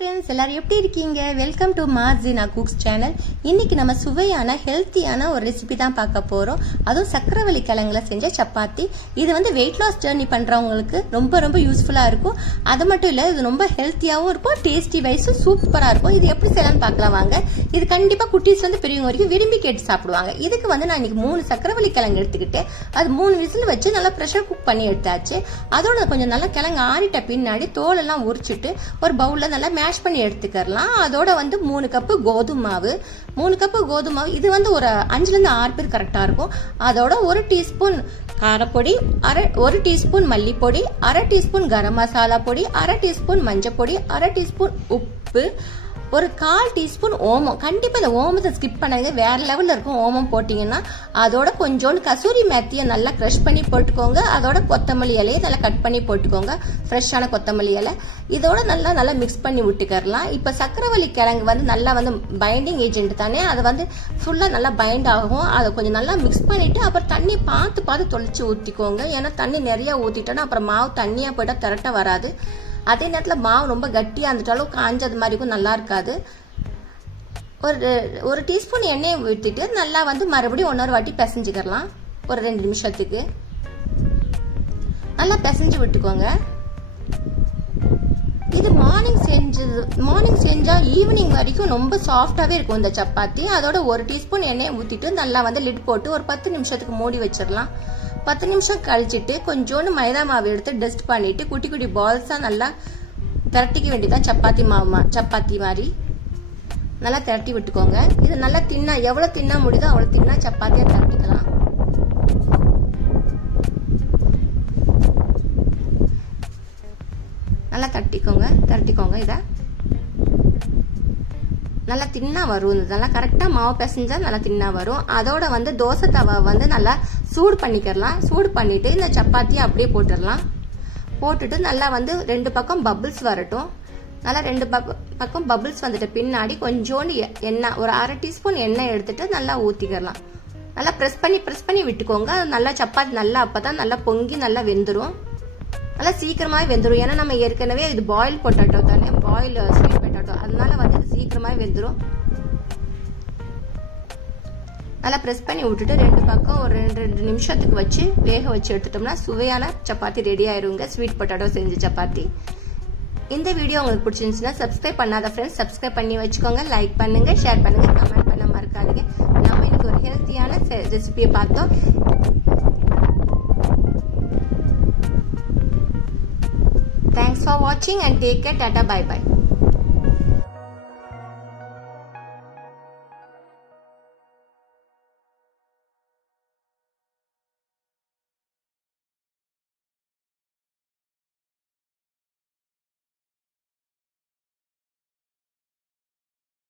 Friends எல்லாரும் எப்படி இருக்கீங்க? Welcome to Marjina cooks channel. இன்னைக்கு நம்ம சுவையான ஹெல்த்தியான ஒரு ரெசிபி தான் பார்க்க போறோம். அதுவும் சக்கரவள்ளி கிழங்குல செஞ்ச சப்பாத்தி. இது வந்து வெயிட் லாஸ் ஜர்னி பண்றவங்களுக்கு ரொம்ப ரொம்ப யூஸ்ஃபுல்லா இருக்கும். அது மட்டும் இல்ல, இது ரொம்ப ஹெல்த்தியாவும் இருக்கும், டேஸ்டி வைஸும் சூப்பரா இருக்கும். இது எப்படி செய்யலாம்னு பார்க்கலாம் வாங்க. இது கண்டிப்பா குட்டீஸ்ல இருந்து பெரியவங்க வரைக்கும் விரும்பி கேட்டு சாப்பிடுவாங்க. இதுக்கு வந்து நான் இன்னைக்கு 3 சக்கரவள்ளி கிழங்கு எடுத்துக்கிட்டு அது 3 விசில் வச்சு நல்லா ப்ரெஷர் குக் பண்ணி எடுத்தாச்சு. அதோட கொஞ்சம் நல்லா கிழங்கு ஆறிட்ட பின்னாடி தோலெல்லாம் உரிச்சிட்டு ஒரு பவுல்ல நல்லா மேஷ் பண்ணி எடுத்துக்கலாம். அதோட வந்து 3 கப்பு கோதுமை மாவு, 3 கப்பு கோதுமை மாவு. இது வந்து ஒரு 5ல இருந்து 6 பேர் கரெக்டா இருக்கும். அதோட 1 teaspoon காரப்பொடி, 1 teaspoon மல்லிப்பொடி, 1/2 teaspoon garam masala பொடி, 1/2 டீஸ்பூன் மஞ்சள் பொடி, 1/2 டீஸ்பூன் உப்பு, ஒரு 1/4 டீஸ்பூன் ஓமம். கண்டிப்பா இந்த ஓமத்தை ஸ்கிப் பண்ணாதீங்க, வேற லெவல்ல இருக்கும் ஓமம் போட்டீங்கன்னா. அதோட கொஞ்சோண்டு கசூரி மேத்தியை நல்லா கிரஷ் பண்ணி போட்டுக்கோங்க. அதோட கொத்தமல்லி இலையை நல்லா கட் பண்ணி போட்டுக்கோங்க, ஃப்ரெஷ்ஷான கொத்தமல்லி இலை. இதோட நல்லா மிக்ஸ் பண்ணி விட்டுக்கலாம். இப்ப சக்கரவள்ளி கிழங்கு வந்து நல்லா வந்து பைண்டிங் ஏஜென்ட் தானே, அது வந்து ஃபுல்லா நல்லா பைண்ட் ஆகும். அதை கொஞ்சம் நல்லா மிக்ஸ் பண்ணிட்டு அப்புறம் தண்ணி பார்த்து தொளிச்சு ஊற்றிக்கோங்க. ஏன்னா தண்ணி நிறைய ஊத்திட்டோன்னா அப்புறம் மாவு தண்ணியா போயிட்டா திரட்ட வராது. அதே நேரத்தில் மாவு ரொம்ப கட்டியா இருந்துட்டாலும் காஞ்சது மாதிரிக்கும் நல்லா இருக்காது. ஒரு டீஸ்பூன் எண்ணெயை ஊற்றிட்டு நல்லா வந்து மறுபடியும் 1 வாட்டி பிசைஞ்சுக்கலாம். ஒரு 2 நிமிஷத்துக்கு நல்லா பிசைஞ்சு விட்டுக்கோங்க. இது மார்னிங் செஞ்சா ஈவினிங் வரைக்கும் ரொம்ப சாஃப்டாவே இருக்கும் இந்த சப்பாத்தி. அதோட 1 டீஸ்பூன் எண்ணெயை ஊத்திட்டு நல்லா வந்து லிட் போட்டு ஒரு 10 நிமிஷத்துக்கு மூடி வச்சிடலாம். 10 நிமிஷம் கழிச்சிட்டு கொஞ்சோண்டு மைதா மாவு எடுத்து டஸ்ட் பண்ணிட்டு குட்டி குட்டி பால்ஸா நல்லா திரட்டிக்க வேண்டியதான். சப்பாத்தி மாதிரி நல்லா திரட்டி விட்டுக்கோங்க. இது நல்லா தின்னா எவ்வளவு தின்னா முடியுதோ அவ்வளவு தின்னா சப்பாத்தியா திரட்டிக்கலாம். நல்லா திரட்டிக்கோங்க. இத நல்லா தின்னா வரும். இதெல்லாம் கரெக்டா மாவு பிசைஞ்சா நல்லா தின்னா வரும். அதோட வந்து தோசை தவா வந்து நல்லா சூடு பண்ணிக்கலாம். சூடு பண்ணிட்டு இந்த சப்பாத்தியை அப்படியே போட்டுடலாம். போட்டுட்டு நல்லா வந்து 2 பக்கம் பபிள்ஸ் வரட்டும். நல்லா 2 பக்கம் பபிள்ஸ் வந்துட்டு பின்னாடி கொஞ்சோண்டு எண்ணெய், ஒரு 1/2 டீஸ்பூன் எண்ணெய் எடுத்துட்டு நல்லா ஊத்திக்கலாம். நல்லா பிரஸ் பண்ணி விட்டுக்கோங்க. நல்லா சப்பாத்தி நல்லா அப்பதான் நல்லா பொங்கி நல்லா வெந்துடும். நல்லா சீக்கிரமாவே வெந்துடும். ஏன்னா நம்ம ஏற்கனவே இது பாயில் பொட்டாட்டோ தானே, பாயில் ஸ்வீட் பொட்டாட்டோ, அதனால வந்து சீக்கிரமாவே வெந்துடும். நல்லா பிரஸ் பண்ணி விட்டுட்டு 2 பக்கம் ஒரு 2 நிமிஷத்துக்கு வச்சு வேக வச்சு எடுத்துட்டோம்னா சுவையான சப்பாத்தி ரெடி ஆயிருங்க. ஸ்வீட் பொட்டாட்டோ செஞ்ச சப்பாத்தி. இந்த வீடியோ உங்களுக்கு பிடிச்சிருந்துச்சுன்னா சப்ஸ்கிரைப் பண்ணாத ஃப்ரெண்ட்ஸ் சப்ஸ்கிரைப் பண்ணி வச்சுக்கோங்க. லைக் பண்ணுங்க, ஷேர் பண்ணுங்க, கமெண்ட் பண்ண மறக்காதீங்க. நம்ம இன்னைக்கு ஒரு ஹெல்த்தியான ரெசிபியை பார்த்தோம். Thanks for watching and take care. Tata, bye bye.